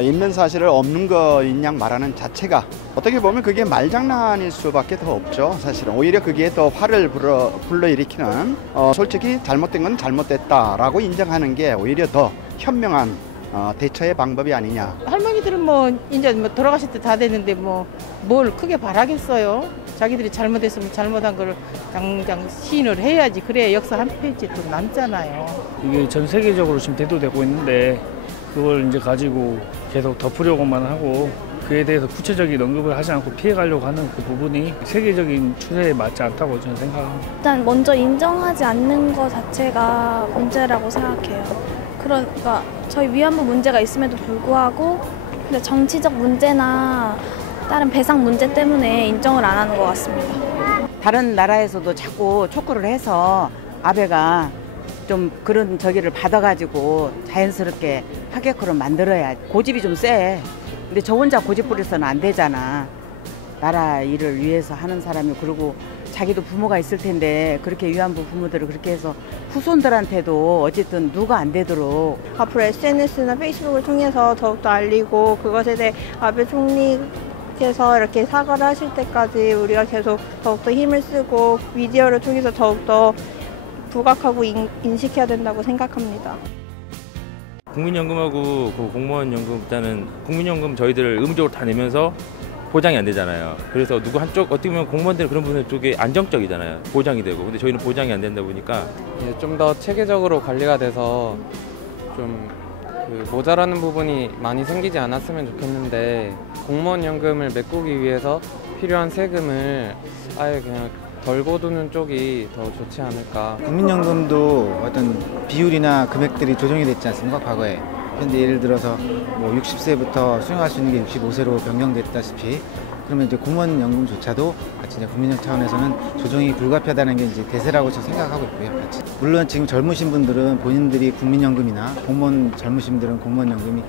있는 사실을 없는 거인 양 말하는 자체가 어떻게 보면 그게 말장난일 수밖에 더 없죠. 사실은 오히려 그게 더 화를 불러일으키는 솔직히 잘못된 건 잘못됐다라고 인정하는 게 오히려 더 현명한 대처의 방법이 아니냐. 할머니들은 뭐 이제 뭐 돌아가실 때 다 됐는데 뭐 뭘 크게 바라겠어요. 자기들이 잘못했으면 잘못한 걸 당장 시인을 해야지. 그래야 역사 한 페이지 또 남잖아요. 이게 전 세계적으로 지금 대두되고 있는데 그걸 이제 가지고 계속 덮으려고만 하고 그에 대해서 구체적인 언급을 하지 않고 피해가려고 하는 그 부분이 세계적인 추세에 맞지 않다고 저는 생각합니다. 일단 먼저 인정하지 않는 것 자체가 문제라고 생각해요. 그러니까 저희 위안부 문제가 있음에도 불구하고 근데 정치적 문제나 다른 배상 문제 때문에 인정을 안 하는 것 같습니다. 다른 나라에서도 자꾸 촉구를 해서 아베가 좀 그런 저기를 받아가지고 자연스럽게 하게끔 만들어야 고집이 좀 세. 근데 저 혼자 고집 부려서는 안 되잖아. 나라 일을 위해서 하는 사람이 그리고 자기도 부모가 있을 텐데 그렇게 위안부 부모들을 그렇게 해서 후손들한테도 어쨌든 누가 안 되도록 앞으로 SNS나 페이스북을 통해서 더욱더 알리고 그것에 대해 아베 총리께서 이렇게 사과를 하실 때까지 우리가 계속 더욱더 힘을 쓰고 미디어를 통해서 더욱더 부각하고 인식해야 된다고 생각합니다. 국민연금하고 그 공무원연금 일단은 국민연금 저희들 의무적으로 다 내면서 보장이 안 되잖아요. 그래서 누구 한쪽 어떻게 보면 공무원들은 그런 부분 쪽에 안정적이잖아요. 보장이 되고. 근데 저희는 보장이 안 된다 보니까 좀 더 체계적으로 관리가 돼서 좀 모자라는 부분이 많이 생기지 않았으면 좋겠는데 공무원 연금을 메꾸기 위해서 필요한 세금을 아예 그냥 덜 거두는 쪽이 더 좋지 않을까. 국민연금도 어떤 비율이나 금액들이 조정이 됐지 않습니까? 과거에. 현재 예를 들어서 뭐 60세부터 수령할 수 있는 게 65세로 변경됐다시피 그러면 이제 공무원연금조차도 같이 이제 국민연금 차원에서는 조정이 불가피하다는 게 이제 대세라고 저는 생각하고 있고요. 같이. 물론 지금 젊으신 분들은 본인들이 국민연금이나 공무원 젊으신 분들은 공무원연금이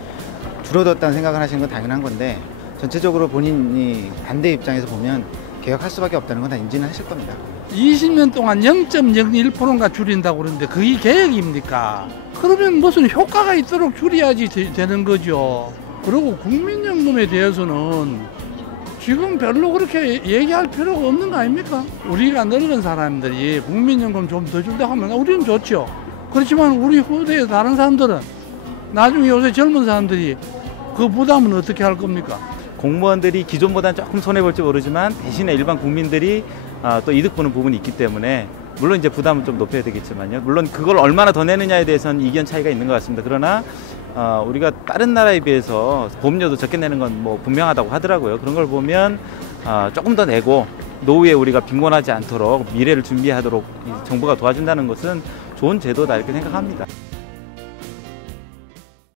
줄어들었다는 생각을 하시는 건 당연한 건데 전체적으로 본인이 반대 입장에서 보면 개혁할 수밖에 없다는 건 다 인지는 하실 겁니다. 20년 동안 0.01%인가 줄인다고 그러는데 그게 계획입니까? 그러면 무슨 효과가 있도록 줄여야지 되는 거죠. 그리고 국민연금에 대해서는 지금 별로 그렇게 얘기할 필요가 없는 거 아닙니까? 우리가 늙은 사람들이 국민연금 좀 더 준다 하면 우리는 좋죠. 그렇지만 우리 후대의 다른 사람들은 나중에 요새 젊은 사람들이 그 부담은 어떻게 할 겁니까? 공무원들이 기존보다는 조금 손해볼지 모르지만 대신에 일반 국민들이 또 이득 보는 부분이 있기 때문에 물론 이제 부담은 좀 높여야 되겠지만요. 물론 그걸 얼마나 더 내느냐에 대해서는 이견 차이가 있는 것 같습니다. 그러나 우리가 다른 나라에 비해서 보험료도 적게 내는 건 뭐 분명하다고 하더라고요. 그런 걸 보면 조금 더 내고 노후에 우리가 빈곤하지 않도록 미래를 준비하도록 정부가 도와준다는 것은 좋은 제도다 이렇게 생각합니다.